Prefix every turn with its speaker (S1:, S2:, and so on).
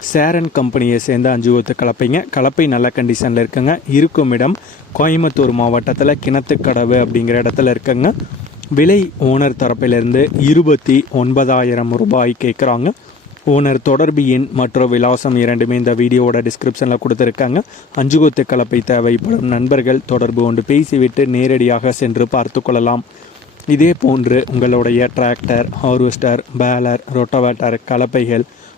S1: சேரன் கம்பெனியை சேர்ந்த அஞ்சு கொத்து கலப்பைங்க. கலப்பை நல்ல கண்டிஷனில் இருக்குங்க. இருக்கும் இடம் கோயம்புத்தூர் மாவட்டத்தில் கிணத்துக்கடவு அப்படிங்கிற இடத்துல இருக்குங்க. விலை ஓனர் தரப்பிலிருந்து இருபத்தி ஒன்பதாயிரம் ரூபாய் கேட்குறாங்க ஓனர் தொடர்பு எண் மற்றும் விலாசம் இரண்டுமே இந்த வீடியோவோட டிஸ்கிரிப்ஷனில் கொடுத்துருக்காங்க. அஞ்சு கொத்து கலப்பை தேவைப்படும் நண்பர்கள் தொடர்பு கொண்டு பேசிவிட்டு நேரடியாக சென்று பார்த்து கொள்ளலாம். இதே போன்று உங்களுடைய டிராக்டர் ஹார்வெஸ்டர் பேலர் ரொட்டவேட்டர் கலப்பைகள்